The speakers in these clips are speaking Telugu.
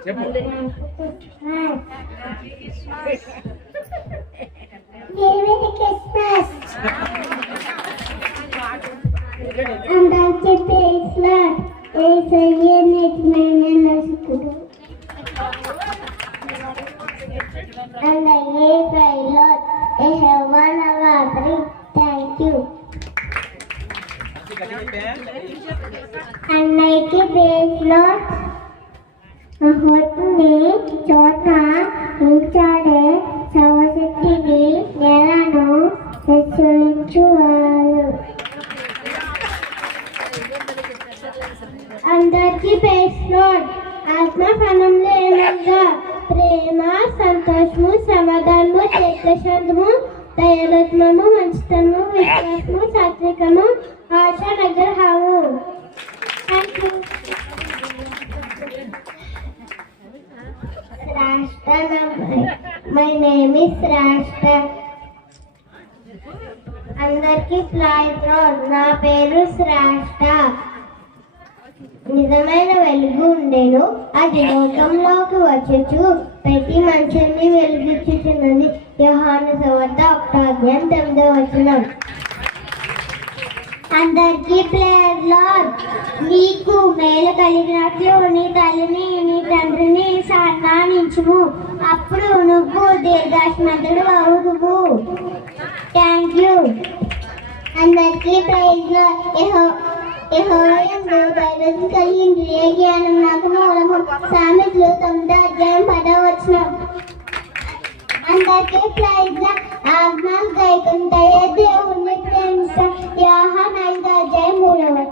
అందరికీ ప్రైజ్ లార్డ్. యేసయ్య నిజమైన రక్షకుడు. అందరికీ ప్రైజ్ లార్డ్. యెహోవా నా వారి. Thank you. అందరికీ ప్రైజ్ లార్డ్. మహోత్ని చోట నిలిచాడే సర్వశక్తిని నెలను హెచ్చరించువారు. అందరికీ ప్రైజ్ లార్డ్. ఆత్మ ఫలంలో ఏమనగా ప్రేమ, సంతోషము, సమాధానము, దీర్ఘశాంతము, దయాళుత్వము, మంచితనము, విశ్వాసము, సాత్వికము, ఆశ, నిగ్రహము. Thank you. My name is Shreshtha. అందరికీ ప్రైజ్ లార్డ్. నా పేరు శ్రేష్ఠ. నిజమైన వెలుగు ఉండేను, అది లోకంలోకి వచ్చుచు ప్రతి మనుషుల్ని వెలుగుచుచున్నది. యోహాను సువార్త 1:9. అందరికీ ప్రైజ్ లార్డ్. నీకు మేలు కలిగినట్లు నీ తల్లిని నీ తండ్రిని సన్మానించుము, అప్పుడు నువ్వు దీర్ఘాయుష్మంతుడు అవుదువు. Thank you. అందరికీ ప్రైజ్ లార్డ్. యెహోవాయందు భయభక్తి కలిగి ఇంద్రియ జ్ఞానం నాకు మూలము. సామెతలు 9:10. అందరికీ ప్రైజ్ లార్డ్. ఆజ్ఞ గైకొనుటయే దేవుణ్ణి ప్రేమిస్తా. యోహాను 5:3.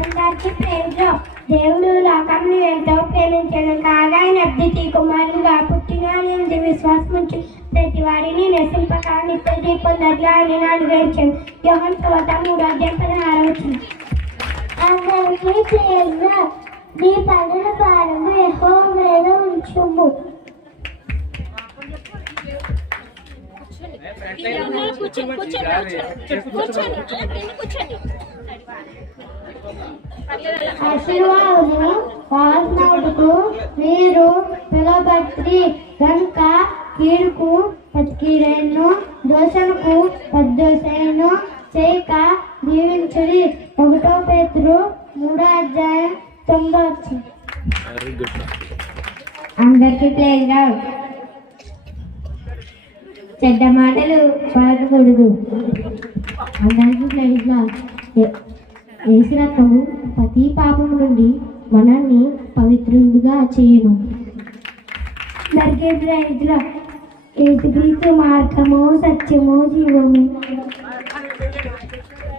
అందరికీ ప్రైజ్ లార్డ్. దేవుడు లోకాన్ని ఎంతో ప్రేమించను కాగా ఆయన అద్వితీయ కుమారునిగా పుట్టిన నుండి విశ్వాసం ఉంచి ప్రతి వారిని నశింపక నిత్య జీవం దొరలాలని అనుగ్రహించాను. యోహాను సువార్త 3:16. అందరికీ ప్రైజ్ లార్డ్. నీ పనుల భారము యెహోవా మీద ఉంచుము. ఆశీర్వాదము వాగ్దానముకు మీరు పిలవబడి కనుక కీడుకు కీడైనను దోషముకు దోషైనను చేయక దీవించుడి. 1 పేతురు 3:9. అందరికీ ప్రైజ్ లార్డ్. చెడ్డ మాటలు పలకకూడదు. అందరికీ ప్రైజ్ లార్డ్. యేసు రక్తము ప్రతి పాపము నుండి మనల్ని పవిత్రులుగా చేయును. అందరికీ ప్రైజ్ లార్డ్. యేసుక్రీస్తు మార్గము, సత్యము, జీవము.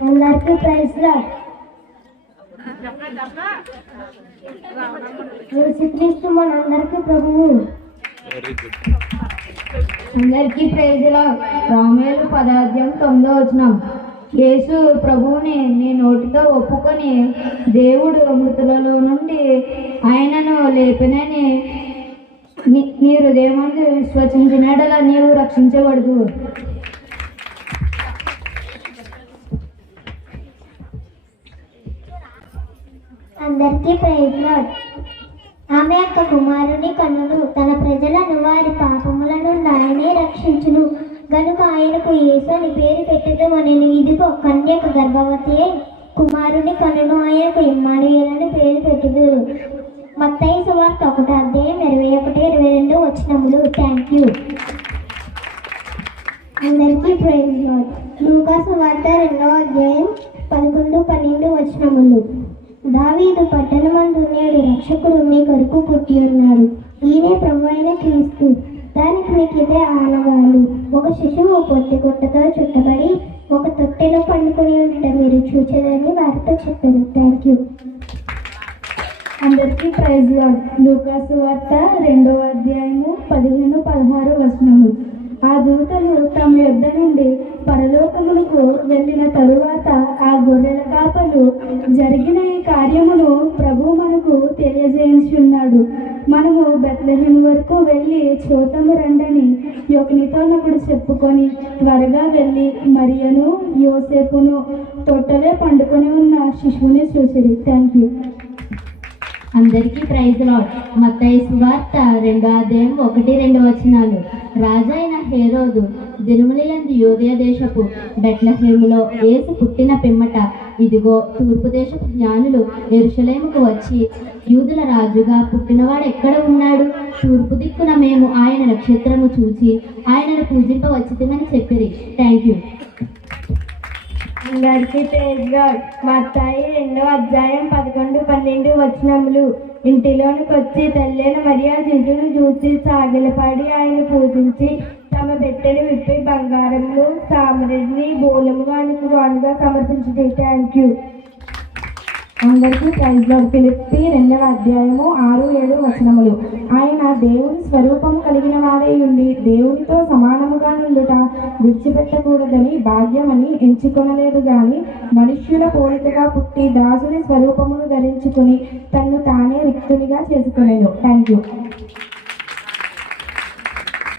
అందరికీ ప్రైజ్ లార్డ్. యేసుక్రీస్తు మనందరికీ ప్రభువు. అందరికీ ప్రైజ్ లార్డ్. రోమీయులు 10:9. యేసు ప్రభువుని నీ నోటితో ఒప్పుకొని దేవుడు మృతులలో నుండి ఆయనను లేపినని నీ హృదయమందు విశ్వసించినట్లా నీవు రక్షించబడదు. అందరికీ ప్రైజ్ లార్డ్. ఆమె యొక్క కుమారుని కన్నులు తన ప్రజలను వారి పాపముల నుండి ఆయనే రక్షించును గనుక ఆయనకు యేసు అని పేరు పెట్టుదమనెను. ఇదిగో కన్యక గర్భవతి కుమారుని కన్నును ఆయనకు ఇమ్మానుయేలు పేరు పెట్టుదురు. మత్తయి సువార్త 1:21-22. Thank you. అందరికీ ప్రైజ్ లార్డ్. లూకా సువార్త 2:11-12. దావీదు పట్టణమందు నేడు రక్షకుడు మీ కొరకు పుట్టి ఉన్నాడు, ఈయనే ప్రభు అయిన క్రీస్తు. దానికి మీకు ఇదే ఆనవాలు. ఒక శిశువు పొత్తి గుట్టతో చుట్టబడి ఒక తొట్టెలో పండుకొని ఉండటం మీరు చూచేదని వారితో చెప్పారు. Thank you. అందరికీ ప్రైజ్ లార్డ్. లూకా సువార్త 2:15-16. ఆ దూతలు తమ యొద్ద నుండి పరలోకములకు వెళ్ళిన తరువాత ఆ గొర్రెల కాపలు జరిగిన ఈ కార్యమును ప్రభు మనకు తెలియజేయుచున్నాడు. మనము బెత్లెహేము వరకు వెళ్ళి చూతము రండని ఒకనితోనొకడు చెప్పుకొని త్వరగా వెళ్ళి మరియను యోసేపును తొట్టలే పండుకొని ఉన్న శిశువుని చూసిరి. Thank you. అందరికీ ప్రైజ్ లార్డ్. మత్తయి సువార్త 2వ అధ్యాయం 1-2 వచనాలు. రాజైన హేరోదు దినములయందు యూదయ దేశపు బెత్లెహేములో యేసు పుట్టిన పిమ్మట ఇదిగో తూర్పు దేశపు జ్ఞానులు యెరూషలేముకు వచ్చి, యూదుల రాజుగా పుట్టినవాడు ఎక్కడ ఉన్నాడు? తూర్పు దిక్కున మేము ఆయన నక్షత్రము చూచి ఆయనను పూజింపవచ్చితమని చెప్పిరి. Thank you. అందరికీ ప్రైజ్ లార్డ్. మత్తయి 2వ అధ్యాయం 11-12 వచనములు. ఇంటిలోనికి వచ్చి తల్లైన మరియా శిశువును చూసి సాగిలపడి ఆయన పూజించి తమ పెట్టెను విప్పి బంగారమును సామరిని బోలమును ఆయనకు వానుగా సమర్పించి. Thank you. అందరికీ ప్రైజ్ లార్డ్. ఫిలిప్పీ 2వ అధ్యాయము 6-7 వచనములు. ఆయన దేవుని స్వరూపము కలిగిన వాడై ఉండి దేవునితో సమానముగా నుండుట విడిచిపెట్టకూడదని భాగ్యమని ఎంచుకొనలేదు గాని మనుష్యుల పోలికగా పుట్టి దాసుని స్వరూపమును ధరించుకుని తన్ను తానే రిక్తునిగా చేసుకొనెను. Thank you.